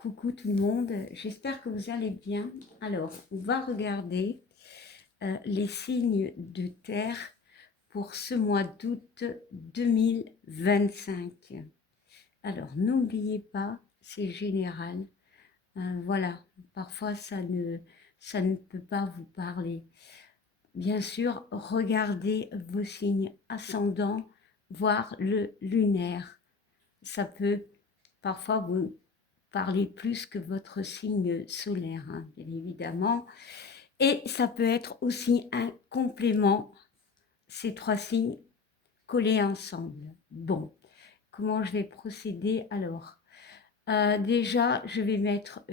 Coucou tout le monde, j'espère que vous allez bien. Alors, on va regarder les signes de terre pour ce mois d'août 2025. Alors, n'oubliez pas, c'est général. Voilà, parfois ça ne peut pas vous parler. Bien sûr, regardez vos signes ascendants, voire le lunaire. Ça peut parfois vous parler plus que votre signe solaire, hein, bien évidemment. Et ça peut être aussi un complément, ces trois signes collés ensemble. Bon, comment je vais procéder alors? Déjà, je vais mettre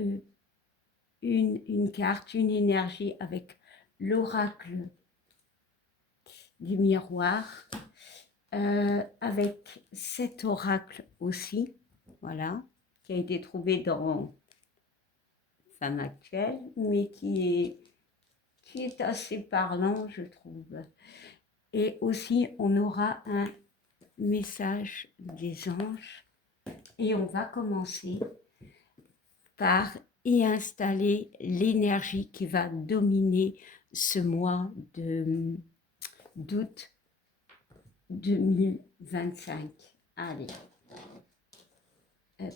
une carte, une énergie avec l'oracle du miroir, avec cet oracle aussi, voilà, qui a été trouvé dans Femme actuelle, mais qui est assez parlant, je trouve. Et aussi, on aura un message des anges. Et on va commencer par y installer l'énergie qui va dominer ce mois d'août 2025. Allez. Hop.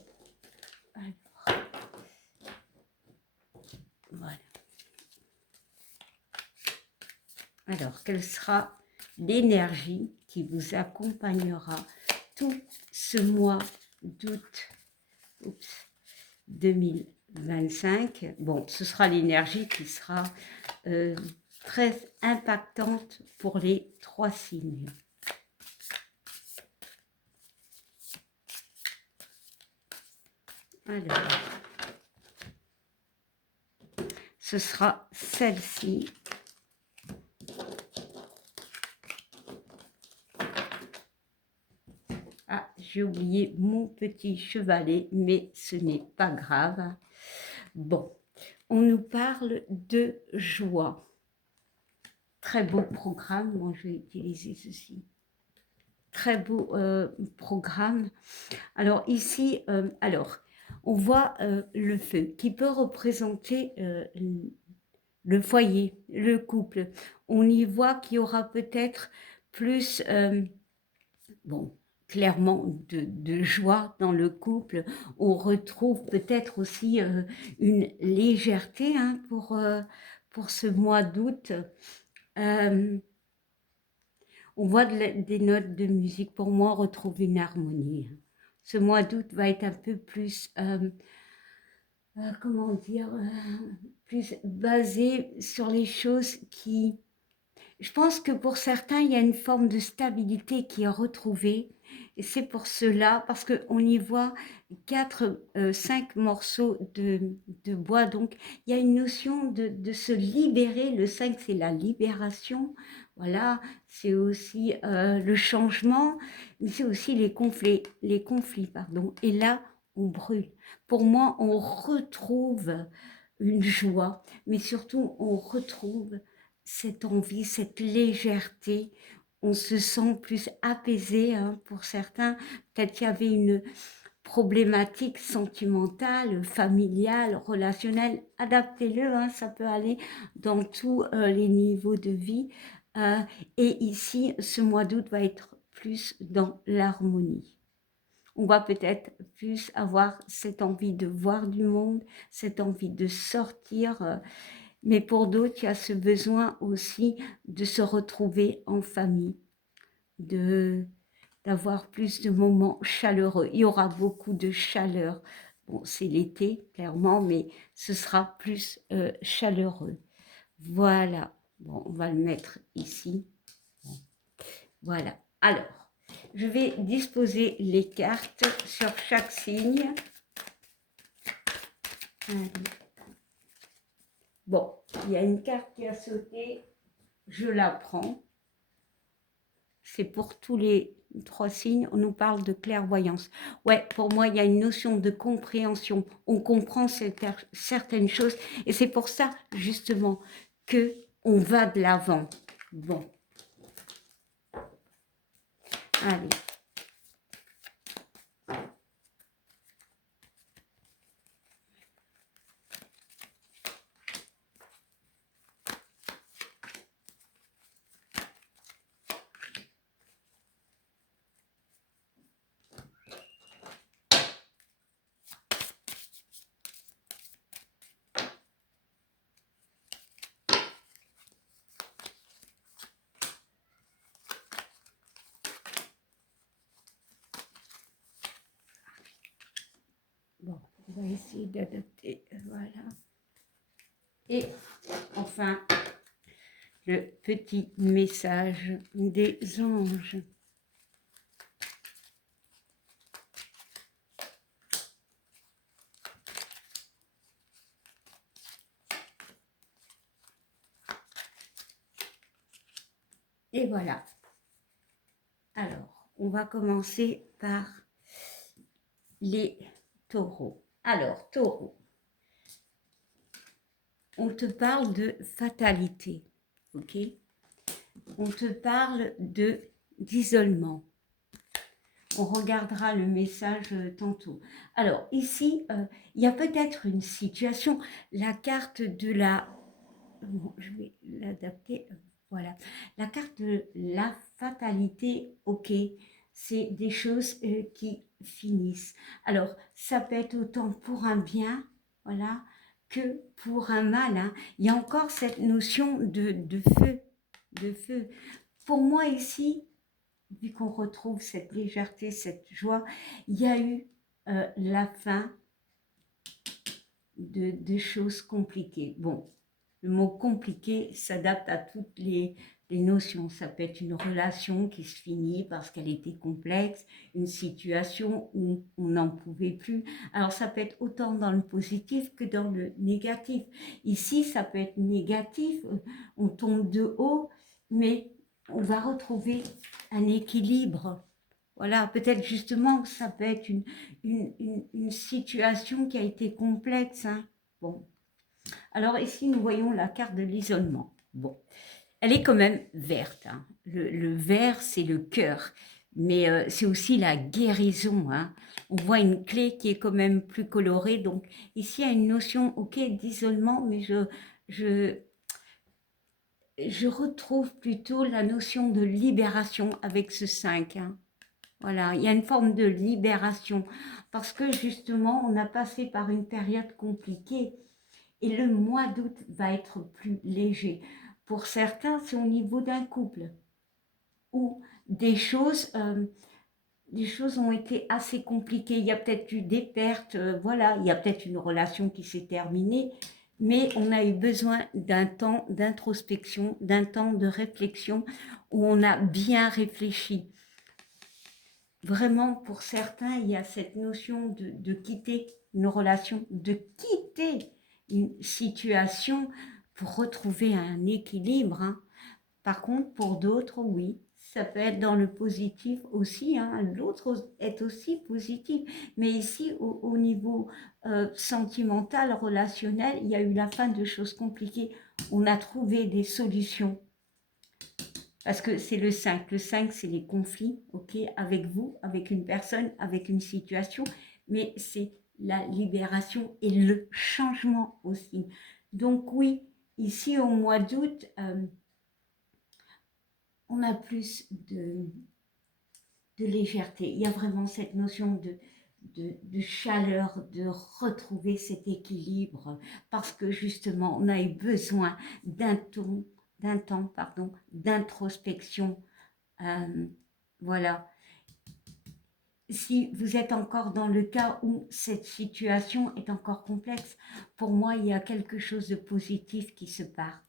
Voilà. Alors, quelle sera l'énergie qui vous accompagnera tout ce mois d'août 2025? Bon, ce sera l'énergie qui sera très impactante pour les trois signes. Alors, ce sera celle-ci. Ah, j'ai oublié mon petit chevalet, mais ce n'est pas grave. Bon, on nous parle de joie. Très beau programme, moi je vais utiliser ceci. Très beau programme. Alors ici, on voit le feu qui peut représenter le foyer, le couple. On y voit qu'il y aura peut-être plus, bon, clairement de joie dans le couple. On retrouve peut-être aussi une légèreté, hein, pour ce mois d'août. On voit des notes de musique. Pour moi, on retrouve une harmonie. Ce mois d'août va être un peu plus, comment dire, plus basé sur les choses qui... Je pense que pour certains, il y a une forme de stabilité qui est retrouvée. Et c'est pour cela, parce qu'on y voit 5 morceaux de bois. Donc, il y a une notion de se libérer. Le 5, c'est la libération. Voilà, c'est aussi le changement, mais c'est aussi les conflits, pardon. Et là, on brûle. Pour moi, on retrouve une joie, mais surtout, on retrouve cette envie, cette légèreté. On se sent plus apaisé, hein, pour certains. Peut-être qu'il y avait une problématique sentimentale, familiale, relationnelle. Adaptez-le, hein, ça peut aller dans tous les niveaux de vie. Et ici, ce mois d'août va être plus dans l'harmonie. On va peut-être plus avoir cette envie de voir du monde, cette envie de sortir. Mais pour d'autres, il y a ce besoin aussi de se retrouver en famille, d'avoir plus de moments chaleureux. Il y aura beaucoup de chaleur. Bon, c'est l'été, clairement, mais ce sera plus chaleureux. Voilà. Bon, on va le mettre ici. Voilà. Alors, je vais disposer les cartes sur chaque signe. Allez. Bon, il y a une carte qui a sauté. Je la prends. C'est pour tous les trois signes, on nous parle de clairvoyance. Ouais, pour moi, il y a une notion de compréhension. On comprend certaines choses et c'est pour ça, justement, que on va de l'avant. Bon. Allez. Bon, on va essayer d'adapter, voilà. Et enfin, le petit message des anges. Et voilà. Alors, on va commencer par les taureaux. Alors, taureau, on te parle de fatalité, ok? On te parle d'isolement. On regardera le message tantôt. Alors, ici, il y a peut-être une situation, la carte de la... Bon, je vais l'adapter, voilà. La carte de la fatalité, ok, c'est des choses qui finissent. Alors, ça peut être autant pour un bien, voilà, que pour un mal. Hein. Il y a encore cette notion de feu, de feu. Pour moi ici, vu qu'on retrouve cette légèreté, cette joie, il y a eu la fin de choses compliquées. Bon, le mot compliqué s'adapte à toutes les notions. Ça peut être une relation qui se finit parce qu'elle était complexe, une situation où on n'en pouvait plus. Alors ça peut être autant dans le positif que dans le négatif. Ici, ça peut être négatif, on tombe de haut, mais on va retrouver un équilibre. Voilà, peut-être justement que ça peut être une situation qui a été complexe. Hein. Bon, alors ici, nous voyons la carte de l'isolement. Bon, elle est quand même verte. Hein. Le vert, c'est le cœur, mais c'est aussi la guérison. Hein. On voit une clé qui est quand même plus colorée. Donc ici, il y a une notion, ok, d'isolement, mais je retrouve plutôt la notion de libération avec ce 5. Hein. Voilà, il y a une forme de libération parce que justement, on a passé par une période compliquée. Et le mois d'août va être plus léger. Pour certains, c'est au niveau d'un couple où des choses ont été assez compliquées. Il y a peut-être eu des pertes, voilà, il y a peut-être une relation qui s'est terminée, mais on a eu besoin d'un temps d'introspection, d'un temps de réflexion où on a bien réfléchi. Vraiment, pour certains, il y a cette notion de quitter une relation, de quitter une situation pour retrouver un équilibre. Hein. Par contre, pour d'autres, oui, ça peut être dans le positif aussi. Hein. L'autre est aussi positif. Mais ici, au niveau sentimental, relationnel, il y a eu la fin de choses compliquées. On a trouvé des solutions. Parce que c'est le 5. Le 5, c'est les conflits, ok, avec vous, avec une personne, avec une situation. Mais c'est la libération et le changement aussi. Donc oui, ici au mois d'août, on a plus de légèreté. Il y a vraiment cette notion de chaleur, de retrouver cet équilibre, parce que justement, on a eu besoin d'un temps, pardon, d'introspection. Voilà. Si vous êtes encore dans le cas où cette situation est encore complexe, pour moi, il y a quelque chose de positif qui se passe,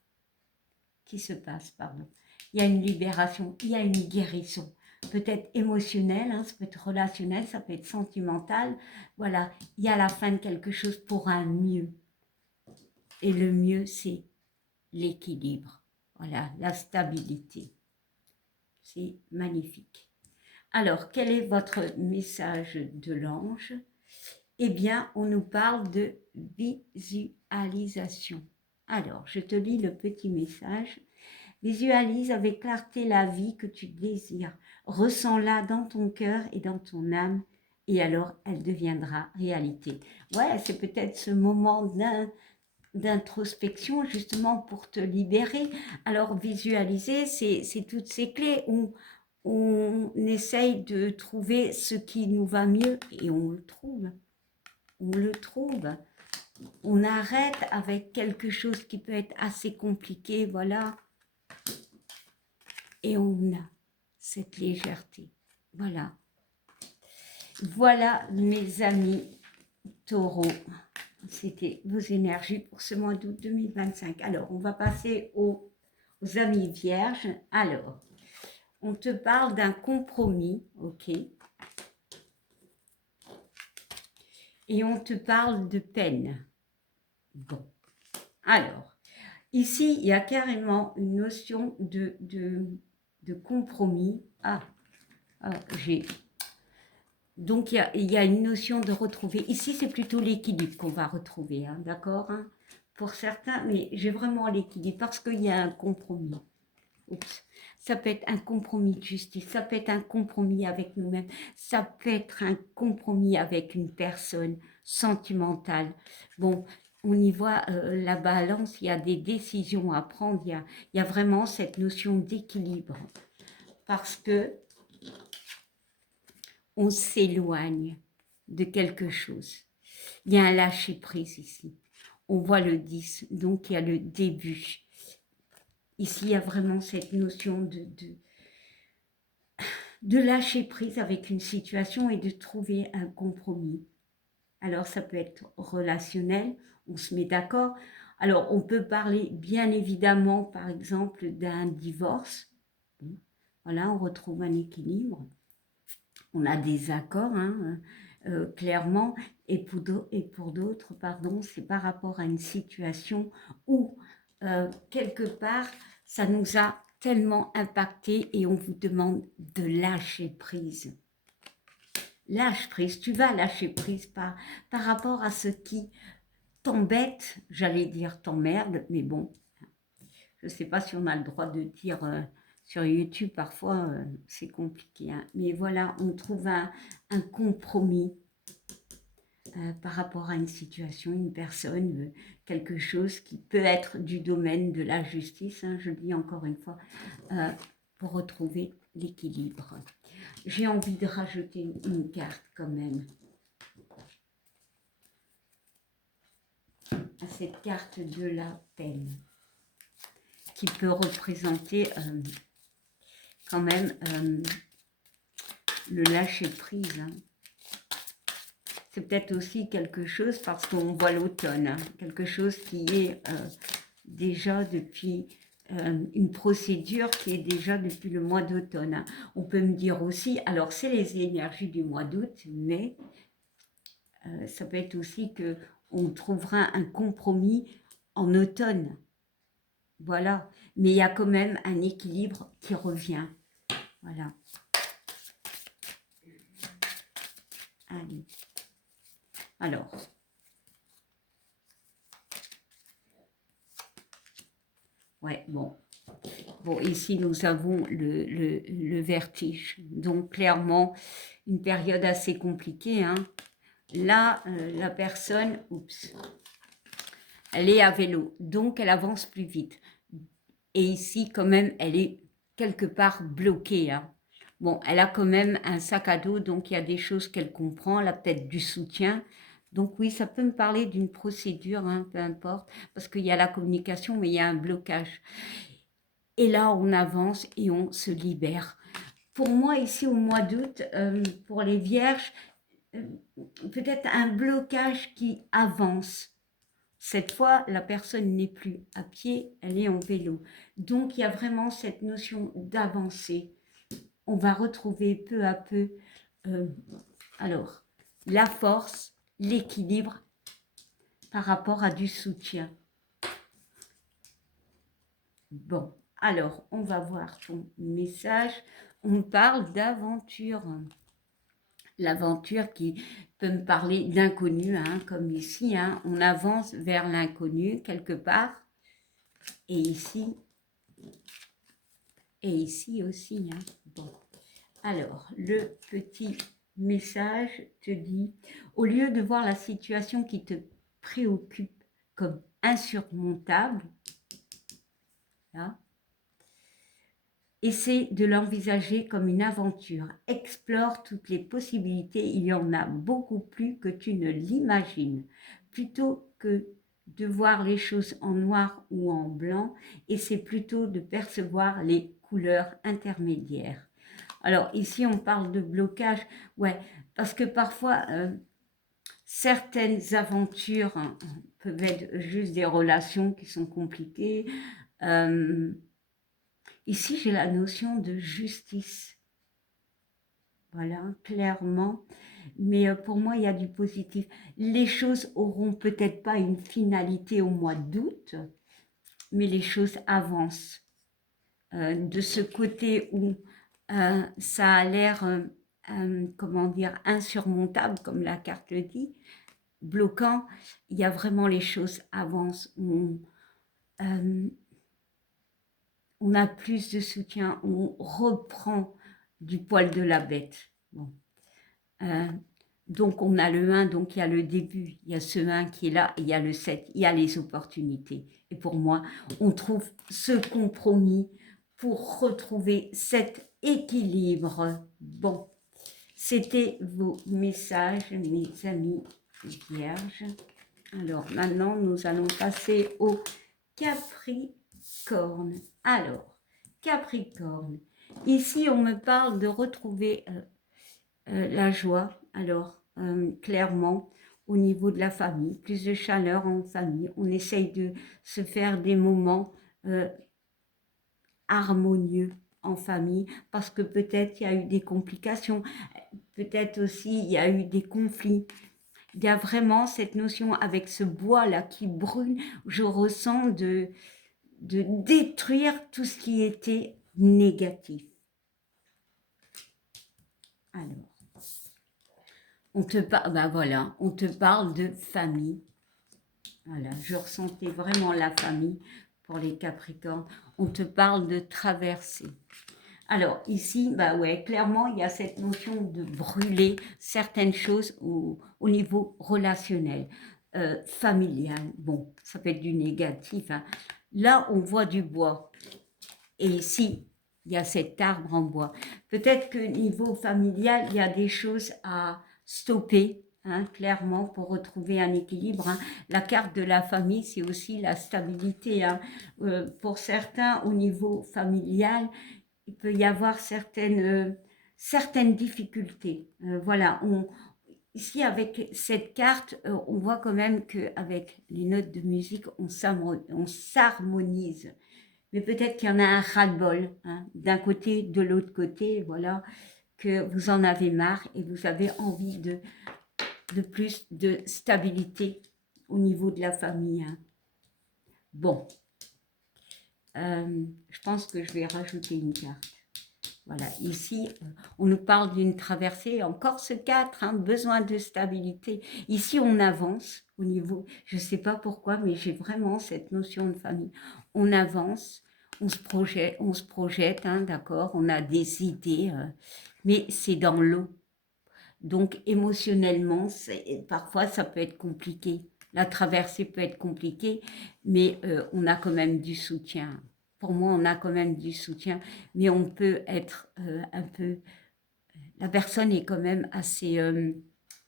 pardon. Il y a une libération, il y a une guérison, peut-être émotionnelle, hein, ça peut être relationnel, ça peut être sentimental. Voilà, il y a la fin de quelque chose pour un mieux. Et le mieux, c'est l'équilibre. Voilà, la stabilité. C'est magnifique. Alors, quel est votre message de l'ange? Eh bien, on nous parle de visualisation. Alors, je te lis le petit message. Visualise avec clarté la vie que tu désires. Ressens-la dans ton cœur et dans ton âme, et alors elle deviendra réalité. Ouais, c'est peut-être ce moment d'introspection justement pour te libérer. Alors, visualiser, c'est toutes ces clés où on essaye de trouver ce qui nous va mieux et on le trouve. On le trouve. On arrête avec quelque chose qui peut être assez compliqué, voilà. Et on a cette légèreté. Voilà. Voilà, mes amis, Taureau, c'était vos énergies pour ce mois d'août 2025. Alors, on va passer aux amis vierges. Alors, on te parle d'un compromis, ok? Et on te parle de peine. Bon, alors, ici, il y a carrément une notion de compromis. J'ai... Donc, il y a une notion de retrouver. Ici, c'est plutôt l'équilibre qu'on va retrouver, hein, d'accord, hein, pour certains, mais j'ai vraiment l'équilibre parce qu'il y a un compromis. Oups. Ça peut être un compromis de justice, ça peut être un compromis avec nous-mêmes, ça peut être un compromis avec une personne sentimentale. Bon, on y voit la balance, il y a des décisions à prendre, il y a vraiment cette notion d'équilibre. Parce que on s'éloigne de quelque chose. Il y a un lâcher-prise ici. On voit le 10, donc il y a le début. Ici, il y a vraiment cette notion de lâcher prise avec une situation et de trouver un compromis. Alors, ça peut être relationnel, on se met d'accord. Alors, on peut parler bien évidemment, par exemple, d'un divorce. Voilà, on retrouve un équilibre. On a des accords, hein, clairement. Et pour d'autres, pardon, c'est par rapport à une situation où, quelque part, ça nous a tellement impacté et on vous demande de lâcher prise. Lâche prise, tu vas lâcher prise par rapport à ce qui t'embête, j'allais dire t'emmerde, mais bon, je ne sais pas si on a le droit de dire sur YouTube, parfois c'est compliqué, hein. Mais voilà, on trouve un compromis par rapport à une situation, une personne, quelque chose qui peut être du domaine de la justice, hein, je le dis encore une fois, pour retrouver l'équilibre. J'ai envie de rajouter une carte quand même. À cette carte de la peine, qui peut représenter quand même le lâcher-prise. Hein. C'est peut-être aussi quelque chose, parce qu'on voit l'automne, hein, quelque chose qui est déjà depuis une procédure qui est déjà depuis le mois d'automne. Hein. On peut me dire aussi, alors c'est les énergies du mois d'août, mais ça peut être aussi qu'on trouvera un compromis en automne. Voilà, mais il y a quand même un équilibre qui revient. Voilà. Allez. Alors. Ouais, bon. Bon, ici, nous avons le vertige. Donc, clairement, une période assez compliquée. Hein. Là, la personne, oups, elle est à vélo. Donc, elle avance plus vite. Et ici, quand même, elle est quelque part bloquée. Hein. Bon, elle a quand même un sac à dos, donc il y a des choses qu'elle comprend. Elle a peut-être du soutien. Donc oui, ça peut me parler d'une procédure, hein, peu importe, parce qu'il y a la communication, mais il y a un blocage. Et là, on avance et on se libère. Pour moi, ici, au mois d'août, pour les vierges, peut-être un blocage qui avance. Cette fois, la personne n'est plus à pied, elle est en vélo. Donc, il y a vraiment cette notion d'avancer. On va retrouver peu à peu, alors, la force, l'équilibre par rapport à du soutien. Bon, alors, on va voir ton message. On parle d'aventure. L'aventure qui peut me parler d'inconnu, hein, comme ici. Hein, on avance vers l'inconnu quelque part. Et ici aussi. Hein. Bon. Alors, le petit message te dit, au lieu de voir la situation qui te préoccupe comme insurmontable, là, essaie de l'envisager comme une aventure. Explore toutes les possibilités, il y en a beaucoup plus que tu ne l'imagines. Plutôt que de voir les choses en noir ou en blanc, essaie plutôt de percevoir les couleurs intermédiaires. Alors ici, on parle de blocage, ouais, parce que parfois, certaines aventures hein, peuvent être juste des relations qui sont compliquées. Ici, j'ai la notion de justice. Voilà, clairement. Mais pour moi, il y a du positif. Les choses auront peut-être pas une finalité au mois d'août, mais les choses avancent. De ce côté où ça a l'air, comment dire, insurmontable, comme la carte le dit, bloquant, il y a vraiment les choses avancent. On a plus de soutien, on reprend du poil de la bête. Bon. Donc on a le 1, donc il y a le début, il y a ce 1 qui est là, il y a le 7, il y a les opportunités. Et pour moi, on trouve ce compromis pour retrouver cet équilibre. Bon, c'était vos messages, mes amis vierges. Alors maintenant, nous allons passer au Capricorne. Alors, Capricorne. Ici, on me parle de retrouver la joie. Alors, clairement, au niveau de la famille, plus de chaleur en famille. On essaye de se faire des moments harmonieux en famille parce que peut-être il y a eu des complications, peut-être aussi il y a eu des conflits. Il y a vraiment cette notion avec ce bois-là qui brûle, je ressens de détruire tout ce qui était négatif. Alors, on te parle, ben voilà, on te parle de famille. Voilà, je ressentais vraiment la famille pour les Capricornes. On te parle de traversée. Alors ici, bah ouais, clairement, il y a cette notion de brûler certaines choses au niveau relationnel, familial. Bon, ça peut être du négatif. Hein. Là, on voit du bois. Et ici, il y a cet arbre en bois. Peut-être que niveau familial, il y a des choses à stopper, hein, clairement, pour retrouver un équilibre. Hein. La carte de la famille, c'est aussi la stabilité. Hein. Pour certains, au niveau familial, il peut y avoir certaines difficultés. Voilà, ici avec cette carte, on voit quand même qu'avec les notes de musique, on s'harmonise. Mais peut-être qu'il y en a un ras-le-bol, hein, d'un côté, de l'autre côté, voilà, que vous en avez marre et vous avez envie de plus de stabilité au niveau de la famille. Hein. Bon, je pense que je vais rajouter une carte. Voilà, ici, on nous parle d'une traversée, encore ce 4, hein, besoin de stabilité. Ici, on avance au niveau, je ne sais pas pourquoi, mais j'ai vraiment cette notion de famille. On avance, on se projette, hein, d'accord, on a des idées, mais c'est dans l'eau. Donc, émotionnellement, parfois, ça peut être compliqué. La traversée peut être compliquée, mais on a quand même du soutien. Pour moi, on a quand même du soutien, mais on peut être un peu... La personne est quand même assez,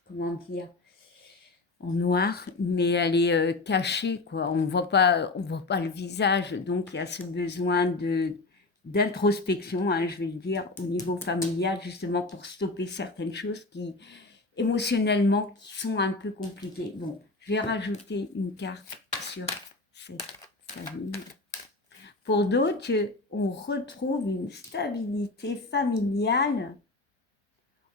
comment dire, en noir, mais elle est cachée, quoi. On voit pas le visage, donc il y a ce besoin d'introspection, hein, je vais le dire, au niveau familial, justement pour stopper certaines choses qui, émotionnellement, qui sont un peu compliquées. Bon, je vais rajouter une carte sur cette famille. Pour d'autres, on retrouve une stabilité familiale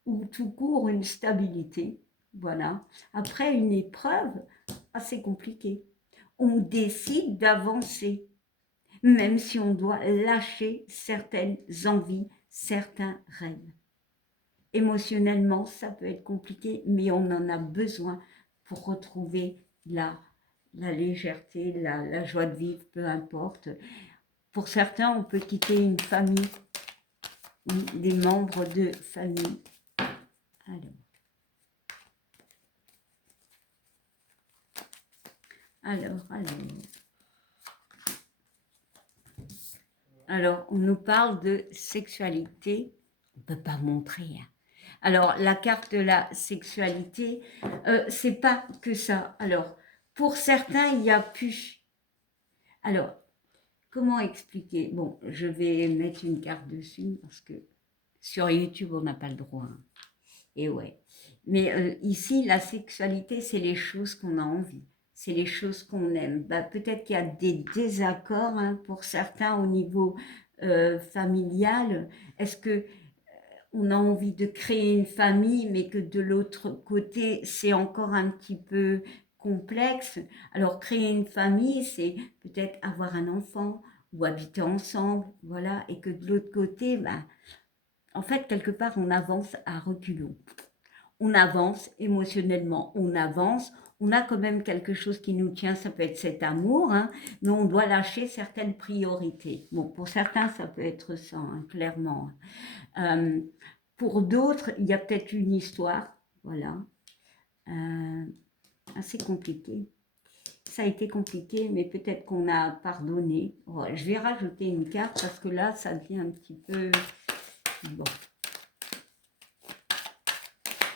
ou tout court une stabilité. Voilà. Après une épreuve assez compliquée, on décide d'avancer, même si on doit lâcher certaines envies, certains rêves. Émotionnellement, ça peut être compliqué, mais on en a besoin pour retrouver la légèreté, la joie de vivre, peu importe. Pour certains, on peut quitter une famille, des membres de famille. Alors, on nous parle de sexualité. On ne peut pas montrer. Hein. Alors, la carte de la sexualité, c'est pas que ça. Alors, pour certains, il y a plus. Alors, comment expliquer? Bon, je vais mettre une carte dessus parce que sur YouTube, on n'a pas le droit. Hein. Et ouais. Mais ici, la sexualité, c'est les choses qu'on a envie. C'est les choses qu'on aime. Bah, peut-être qu'il y a des désaccords hein, pour certains au niveau familial. Est-ce que on a envie de créer une famille, mais que de l'autre côté, c'est encore un petit peu complexe. Alors, créer une famille, c'est peut-être avoir un enfant ou habiter ensemble, voilà, et que de l'autre côté, ben, en fait, quelque part, on avance à reculons. On avance émotionnellement, on avance, on a quand même quelque chose qui nous tient, ça peut être cet amour, hein, mais on doit lâcher certaines priorités. Bon, pour certains, ça peut être ça, hein, clairement. Euh, pour d'autres, il y a peut-être une histoire, voilà, euh, assez compliquée. Ça a été compliqué, mais peut-être qu'on a pardonné. Oh, je vais rajouter une carte parce que là, ça devient un petit peu... Bon.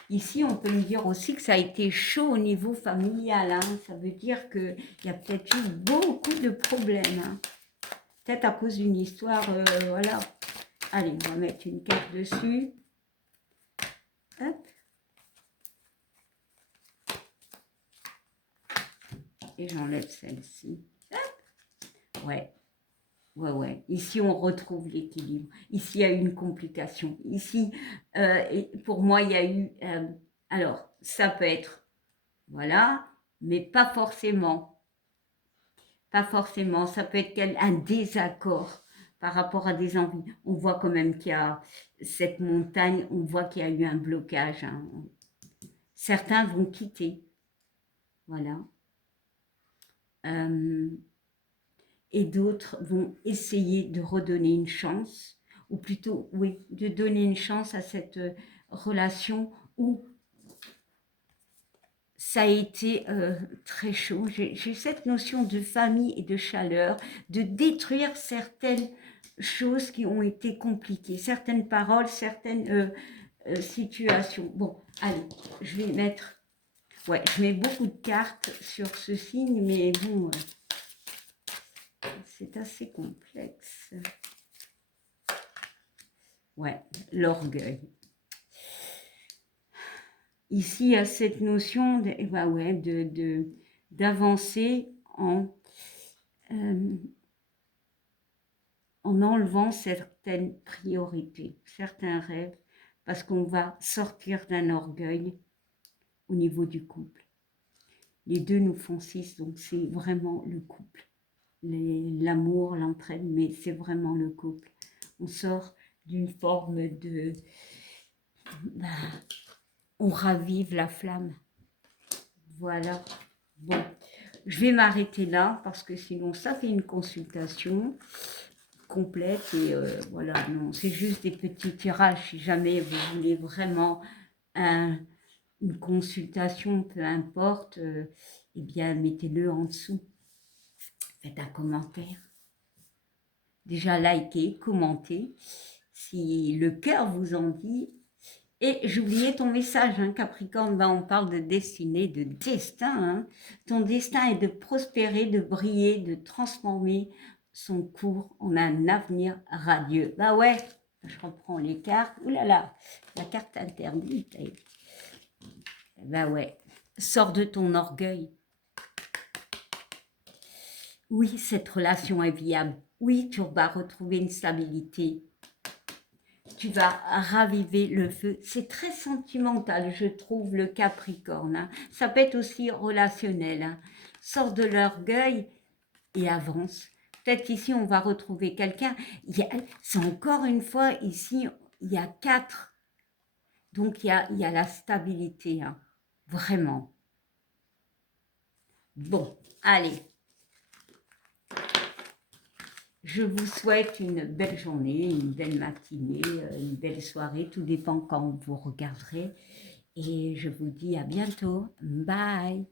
Ici, on peut me dire aussi que ça a été chaud au niveau familial. Hein. Ça veut dire qu'il y a peut-être eu beaucoup de problèmes. Hein. Peut-être à cause d'une histoire, voilà. Allez, on va mettre une carte dessus. Hop. Et j'enlève celle-ci. Ouais, ouais. Ici, on retrouve l'équilibre. Ici, il y a eu une complication. Ici, pour moi, il y a eu... alors, ça peut être, voilà, mais pas forcément. Pas forcément. Ça peut être un désaccord par rapport à des envies. On voit quand même qu'il y a cette montagne, on voit qu'il y a eu un blocage. Hein. Certains vont quitter. Voilà. Et d'autres vont essayer de redonner une chance, ou plutôt, oui, de donner une chance à cette relation où ça a été très chaud. J'ai cette notion de famille et de chaleur, de détruire certaines choses qui ont été compliquées, certaines paroles, certaines situations. Bon, allez, je vais mettre... Ouais, je mets beaucoup de cartes sur ce signe, mais bon... c'est assez complexe. Ouais, l'orgueil. Ici, il y a cette notion d'avancer en enlevant certaines priorités, certains rêves, parce qu'on va sortir d'un orgueil au niveau du couple. Les deux nous font 6, donc c'est vraiment le couple. L'amour, l'entraide, mais c'est vraiment le couple. On sort d'une forme de... on ravive la flamme. Voilà. Bon, je vais m'arrêter là parce que sinon ça fait une consultation complète et voilà, non, c'est juste des petits tirages. Si jamais vous voulez vraiment une consultation, peu importe, eh bien mettez-le en dessous. Faites un commentaire. Déjà likez, commentez si le cœur vous en dit. Et j'oubliais ton message, hein, Capricorne, ben, on parle de destinée, de destin. Hein. Ton destin est de prospérer, de briller, de transformer son cours en un avenir radieux. Bah ouais, je reprends les cartes. Ouh là là, la carte interdite. Bah ouais, sors de ton orgueil. Oui, cette relation est viable. Oui, tu vas retrouver une stabilité. Tu vas raviver le feu. C'est très sentimental, je trouve, le Capricorne. Hein. Ça peut être aussi relationnel. Hein. Sors de l'orgueil et avance. Peut-être qu'ici, on va retrouver quelqu'un. C'est encore une fois, ici, il y a 4. Donc, il y a la stabilité. Hein. Vraiment. Bon, allez. Je vous souhaite une belle journée, une belle matinée, une belle soirée. Tout dépend quand vous regarderez. Et je vous dis à bientôt. Bye.